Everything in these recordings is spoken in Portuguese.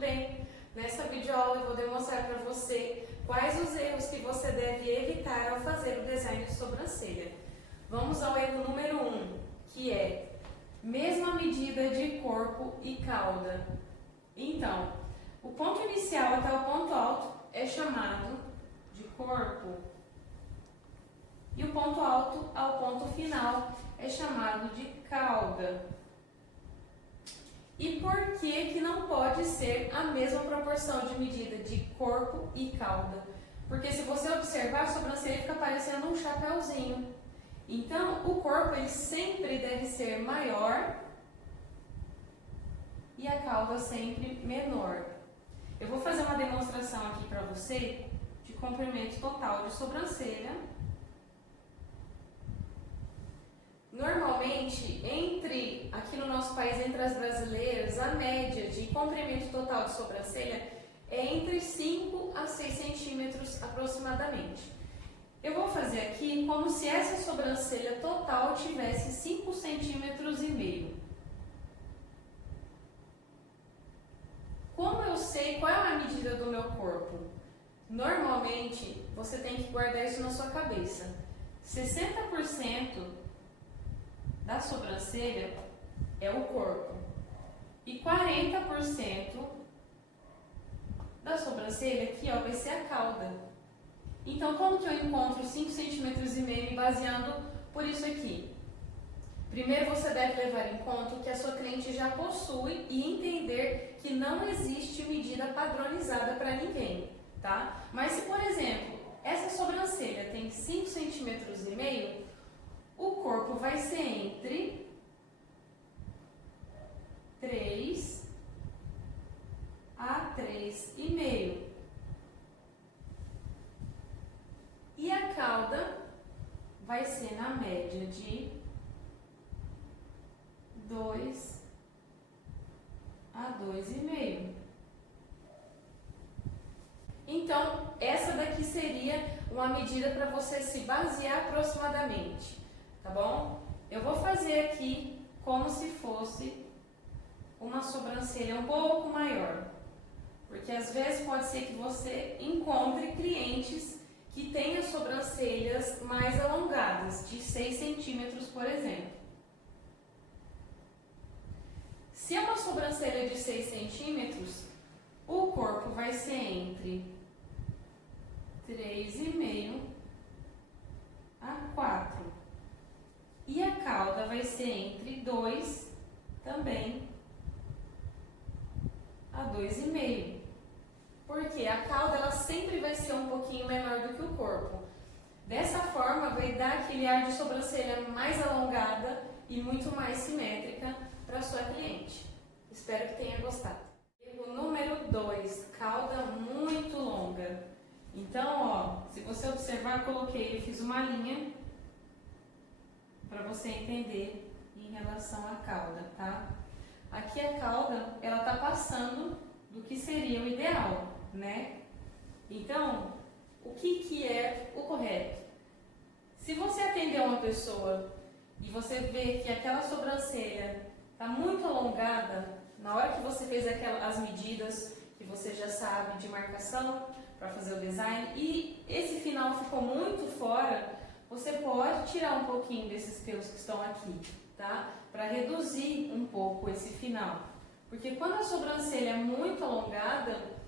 bem? Nessa videoaula eu vou demonstrar para você quais os erros que você deve evitar ao fazer o design de sobrancelha. Vamos ao erro número 1, que é mesma medida de corpo e cauda. Então, o ponto inicial até o ponto alto é chamado de corpo e o ponto alto ao ponto final é chamado de cauda. E por que não pode ser a mesma proporção de medida de corpo e cauda? Porque se você observar, a sobrancelha fica parecendo um chapéuzinho. Então, o corpo ele sempre deve ser maior e a cauda sempre menor. Eu vou fazer uma demonstração aqui para você de comprimento total de sobrancelha. Normalmente, aqui no nosso país, entre as brasileiras, a média de comprimento total de sobrancelha é entre 5 a 6 centímetros aproximadamente. Eu vou fazer aqui como se essa sobrancelha total tivesse 5 centímetros e meio. Como eu sei qual é a medida do meu corpo? Normalmente, você tem que guardar isso na sua cabeça. 60% da sobrancelha é o corpo e 40% da sobrancelha aqui vai ser a cauda. Então, como que eu encontro 5 centímetros e meio me baseando por isso aqui? Primeiro, você deve levar em conta o que a sua cliente já possui e entender que não existe medida padronizada para ninguém, tá? Mas se, por exemplo, essa sobrancelha tem 5 centímetros e meio, o corpo vai ser entre 3 a 3,5. E a cauda vai ser na média de 2 a 2,5. Então, essa daqui seria uma medida para você se basear aproximadamente. Tá bom? Eu vou fazer aqui como se fosse uma sobrancelha um pouco maior. Porque às vezes pode ser que você encontre clientes que tenham sobrancelhas mais alongadas, de 6 centímetros, por exemplo. Se é uma sobrancelha de 6 centímetros, o corpo vai ser entre 3,5 a 4. E a cauda vai ser entre 2 também a 2,5. Porque a cauda ela sempre vai ser um pouquinho menor do que o corpo. Dessa forma vai dar aquele ar de sobrancelha mais alongada e muito mais simétrica para a sua cliente. Espero que tenha gostado. Erro número 2, cauda muito longa. Então, se você observar, eu fiz uma linha para você entender em relação à cauda, tá? Aqui a cauda, ela tá passando do que seria o ideal, né? Então, o que é o correto? Se você atender uma pessoa e você vê que aquela sobrancelha tá muito alongada, na hora que você fez as medidas que você já sabe de marcação para fazer o design e esse final ficou muito fora, você pode tirar um pouquinho desses pelos que estão aqui, tá? Para reduzir um pouco esse final. Porque quando a sobrancelha é muito alongada,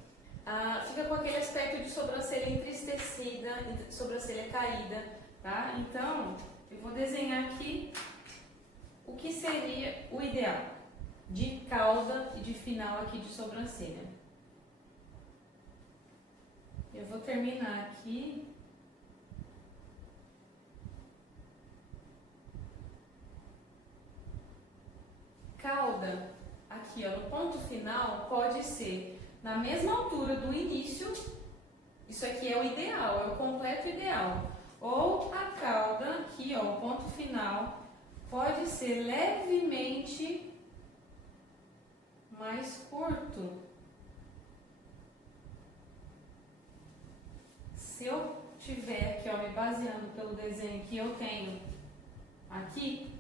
fica com aquele aspecto de sobrancelha entristecida, sobrancelha caída, tá? Então, eu vou desenhar aqui o que seria o ideal de cauda e de final aqui de sobrancelha. Eu vou terminar aqui. Cauda, aqui no ponto final, pode ser na mesma altura do início, isso aqui é o ideal, é o completo ideal. Ou a cauda, aqui o ponto final, pode ser levemente mais curto. Se eu tiver aqui, me baseando pelo desenho que eu tenho aqui,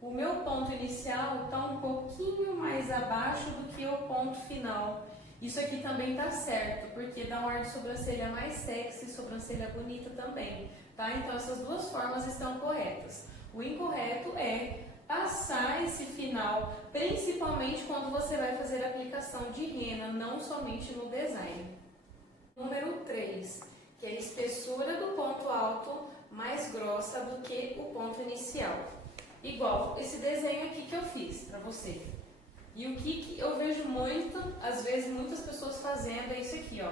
o meu ponto inicial está um pouquinho mais abaixo do que aqui é o ponto final. Isso aqui também tá certo, porque dá um ar de sobrancelha mais sexy, sobrancelha bonita também, tá? Então essas duas formas estão corretas. O incorreto é passar esse final, principalmente quando você vai fazer a aplicação de rena, não somente no design. Número 3, que é a espessura do ponto alto mais grossa do que o ponto inicial. Igual esse desenho aqui que eu fiz para você. E o que eu vejo muito, às vezes muitas pessoas fazendo é isso aqui, ó.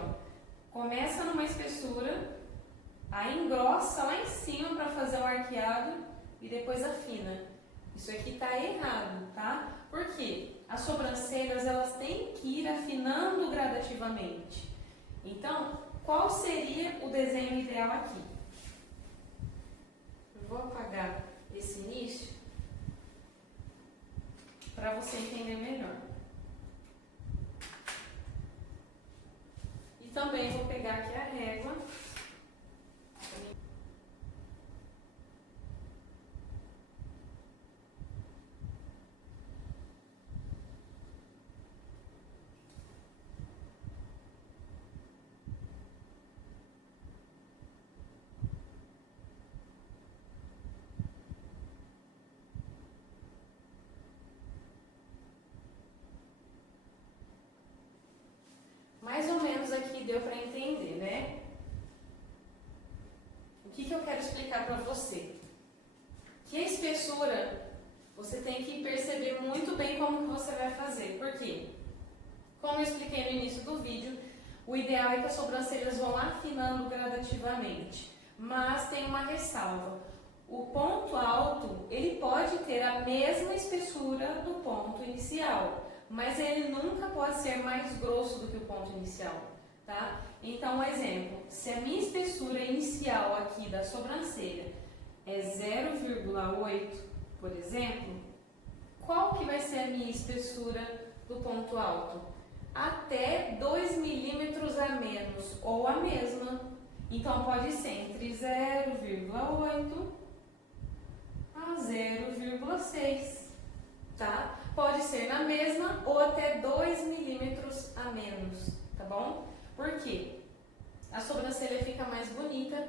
Começa numa espessura, aí engrossa lá em cima para fazer o arqueado e depois afina. Isso aqui tá errado, tá? Por quê? As sobrancelhas, elas têm que ir afinando gradativamente. Então, qual seria o desenho ideal aqui? Eu vou apagar esse início para você entender melhor. E também vou pegar aqui a régua. Mais ou menos aqui deu para entender, né? O que eu quero explicar para você? Que a espessura, você tem que perceber muito bem como que você vai fazer. Por quê? Como eu expliquei no início do vídeo, o ideal é que as sobrancelhas vão afinando gradativamente. Mas tem uma ressalva. O ponto alto, ele pode ter a mesma espessura do ponto inicial, mas ele nunca pode ser mais grosso do que o ponto inicial, tá? Então, um exemplo, se a minha espessura inicial aqui da sobrancelha é 0,8, por exemplo, qual que vai ser a minha espessura do ponto alto? Até 2 milímetros a menos, ou a mesma. Então, pode ser entre 0,8 a 0,6, tá? Pode ser na mesma ou até 2 milímetros a menos, tá bom? Por quê? A sobrancelha fica mais bonita,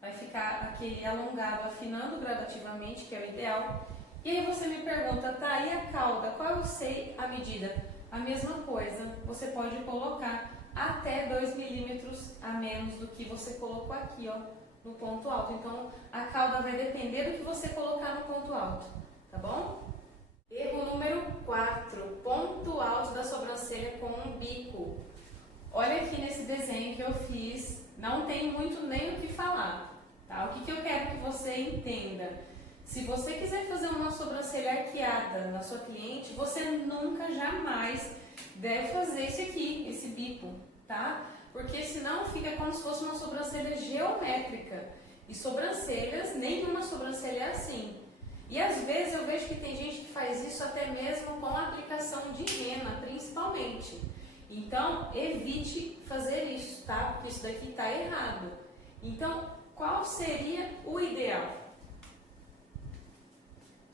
vai ficar aquele alongado, afinando gradativamente, que é o ideal. E aí você me pergunta, tá, e a cauda? Qual eu sei a medida? A mesma coisa, você pode colocar até 2 milímetros a menos do que você colocou aqui, ó, no ponto alto. Então, a cauda vai depender do que você colocar no ponto alto, tá bom? Erro número 4, ponto alto da sobrancelha com um bico. Olha aqui nesse desenho que eu fiz, não tem muito nem o que falar, tá? O que eu quero que você entenda? Se você quiser fazer uma sobrancelha arqueada na sua cliente, você nunca, jamais deve fazer esse aqui, esse bico, tá? Porque senão fica como se fosse uma sobrancelha geométrica. E sobrancelhas, nenhuma sobrancelha é assim. E às vezes eu vejo que tem gente que faz isso até mesmo com a aplicação de rena, principalmente. Então, evite fazer isso, tá? Porque isso daqui está errado. Então, qual seria o ideal?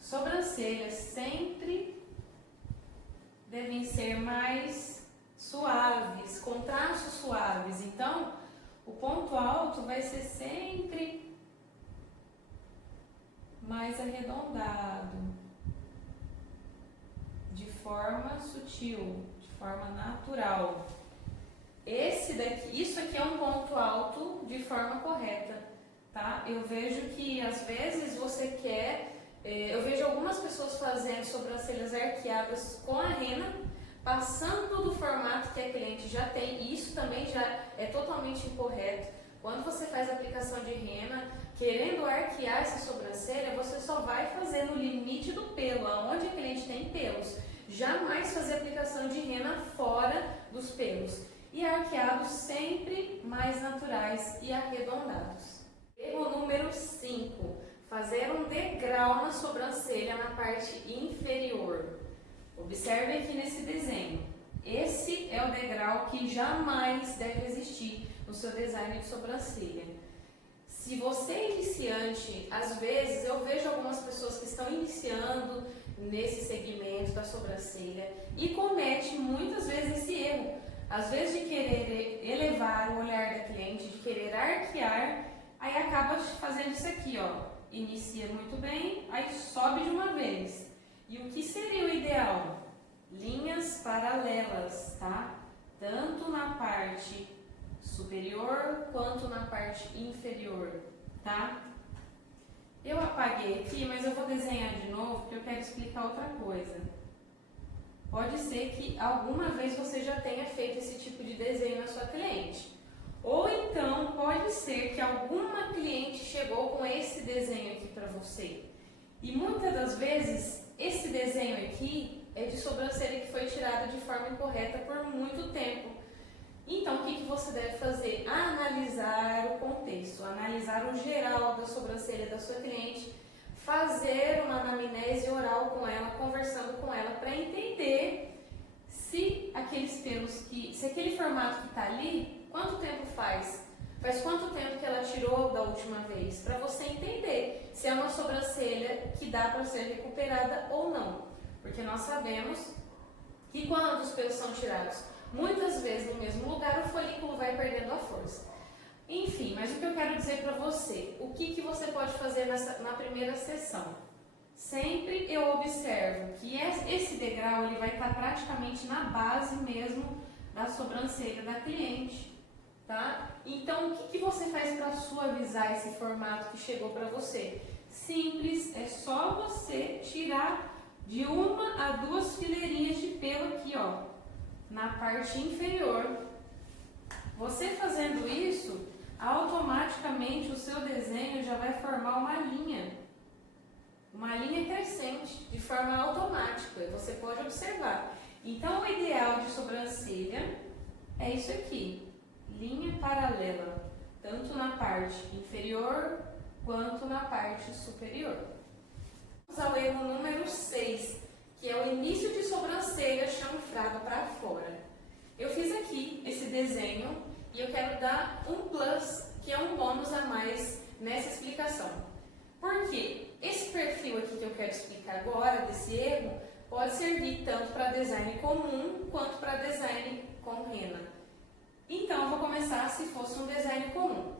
Sobrancelhas sempre devem ser mais suaves, com traços suaves. Então, o ponto alto vai ser sempre mais arredondado, de forma sutil, de forma natural. Isso aqui é um ponto alto de forma correta, tá? Eu vejo que às vezes você quer, eu vejo algumas pessoas fazendo sobrancelhas arqueadas com a rena, passando do formato que a cliente já tem, e isso também já é totalmente incorreto. Quando você faz a aplicação de rena, querendo arquear essa sobrancelha, você só vai fazer no limite do pelo, aonde a cliente tem pelos. Jamais fazer aplicação de rena fora dos pelos. E arqueados sempre mais naturais e arredondados. Erro número 5. Fazer um degrau na sobrancelha na parte inferior. Observe aqui nesse desenho. Esse é o degrau que jamais deve existir no seu design de sobrancelha. Se você é iniciante, às vezes eu vejo algumas pessoas que estão iniciando nesse segmento da sobrancelha e comete muitas às vezes de querer elevar o olhar da cliente, de querer arquear, aí acaba fazendo isso aqui, ó. Inicia muito bem, aí sobe de uma vez. E o que seria o ideal? Linhas paralelas, tá? Tanto na parte superior quanto na parte inferior, tá? Eu apaguei aqui, mas eu vou desenhar de novo porque eu quero explicar outra coisa. Pode ser que alguma vez você já tenha feito esse tipo de desenho na sua cliente. Ou então pode ser que alguma cliente chegou com esse desenho aqui para você. E muitas das vezes esse desenho aqui é de sobrancelha que foi tirada de forma incorreta por muito tempo. Então, o que você deve fazer? Analisar o contexto, analisar o geral da sobrancelha da sua cliente, fazer uma anamnese oral com ela, conversando com ela, para entender se aqueles pelos se aquele formato que está ali, quanto tempo faz? Faz quanto tempo que ela tirou da última vez? Para você entender se é uma sobrancelha que dá para ser recuperada ou não. Porque nós sabemos que quando os pelos são tirados muitas vezes no mesmo lugar, o folículo vai perdendo a força. Enfim, mas o que eu quero dizer para você, o que você pode fazer na primeira sessão? Sempre eu observo que esse degrau ele vai estar praticamente na base mesmo da sobrancelha da cliente, tá? Então, o que você faz para suavizar esse formato que chegou para você? Simples, é só você tirar de 1 a 2 fileirinhas de pelo aqui, ó, na parte inferior. Você fazendo isso, automaticamente o seu desenho já vai formar uma linha crescente, de forma automática, você pode observar. Então, o ideal de sobrancelha é isso aqui, linha paralela, tanto na parte inferior quanto na parte superior. Vamos ao erro número 6, que é o início de sobrancelha chanfrado para fora. Eu fiz aqui esse desenho e eu quero dar um plus, que é um bônus a mais nessa explicação. Por quê? Esse perfil aqui que eu quero explicar agora, desse erro, pode servir tanto para design comum quanto para design com rena. Então, eu vou começar se fosse um design comum.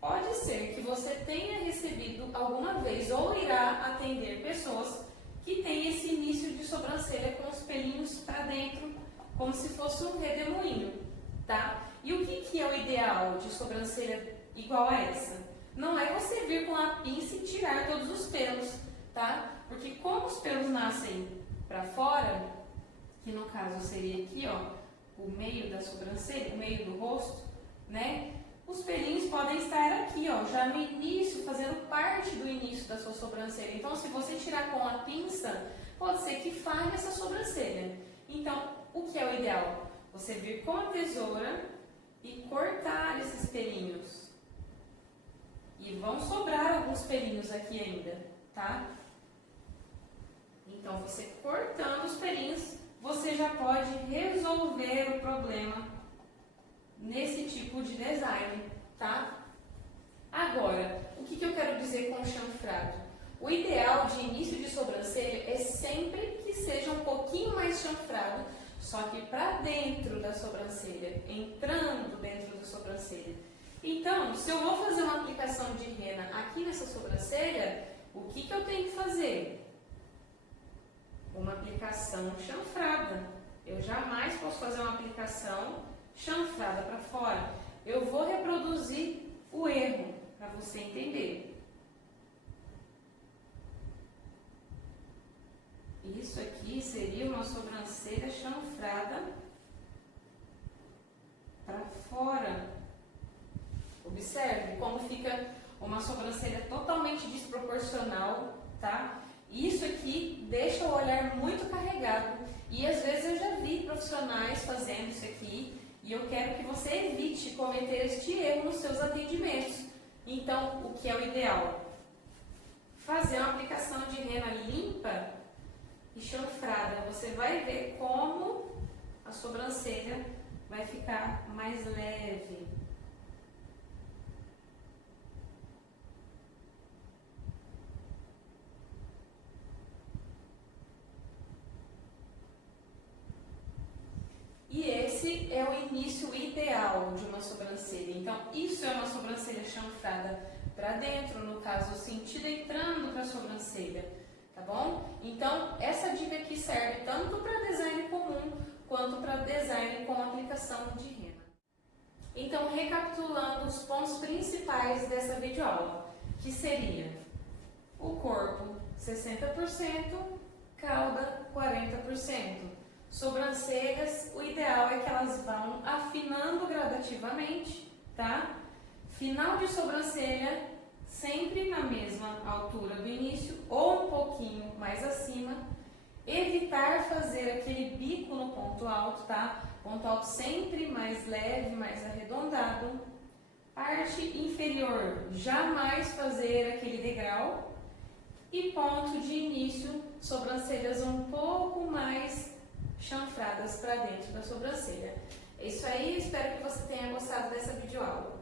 Pode ser que você tenha recebido alguma vez ou irá atender pessoas que têm esse início de sobrancelha com os pelinhos para dentro, como se fosse um redemoinho, tá? E o que é o ideal de sobrancelha igual a essa? Não é você vir com a pinça e tirar todos os pelos, tá? Porque como os pelos nascem para fora, que no caso seria aqui, ó, o meio da sobrancelha, o meio do rosto, né? Os pelinhos podem estar aqui, ó, já no início, fazendo parte do início da sua sobrancelha. Então, se você tirar com a pinça, pode ser que falhe essa sobrancelha. Então, o que é o ideal? Você vir com a tesoura e cortar esses pelinhos. E vão sobrar alguns pelinhos aqui ainda, tá? Então, você cortando os pelinhos, você já pode resolver o problema nesse tipo de design, tá? Agora, o que eu quero dizer com chanfrado? O ideal de início de sobrancelha é sempre que seja um pouquinho mais chanfrado, só que para dentro da sobrancelha, entrando dentro da sobrancelha. Então, se eu vou fazer uma aplicação de rena aqui nessa sobrancelha, o que eu tenho que fazer? Uma aplicação chanfrada. Eu jamais posso fazer uma aplicação chanfrada para fora. Eu vou reproduzir o erro para você entender. Isso aqui seria uma sobrancelha chanfrada para fora. Observe como fica uma sobrancelha totalmente desproporcional, tá? Isso aqui deixa o olhar muito carregado e às vezes eu já vi profissionais fazendo isso aqui e eu quero que você evite cometer este erro nos seus atendimentos. Então, o que é o ideal? Fazer uma aplicação de rena limpa e chanfrada. Você vai ver como a sobrancelha vai ficar mais leve. E esse esse é o início ideal de uma sobrancelha. Então, isso é uma sobrancelha chanfrada para dentro, no caso, o sentido entrando para a sobrancelha, tá bom? Então, essa dica aqui serve tanto para design comum quanto para design com aplicação de rena. Então, recapitulando os pontos principais dessa videoaula, que seria o corpo 60%, cauda 40%. Sobrancelhas, o ideal é que elas vão afinando gradativamente, tá? Final de sobrancelha, sempre na mesma altura do início ou um pouquinho mais acima. Evitar fazer aquele bico no ponto alto, tá? Ponto alto sempre mais leve, mais arredondado. Parte inferior, jamais fazer aquele degrau. E ponto de início, sobrancelhas um pouco mais chanfradas para dentro da sobrancelha. É isso aí, espero que você tenha gostado dessa videoaula.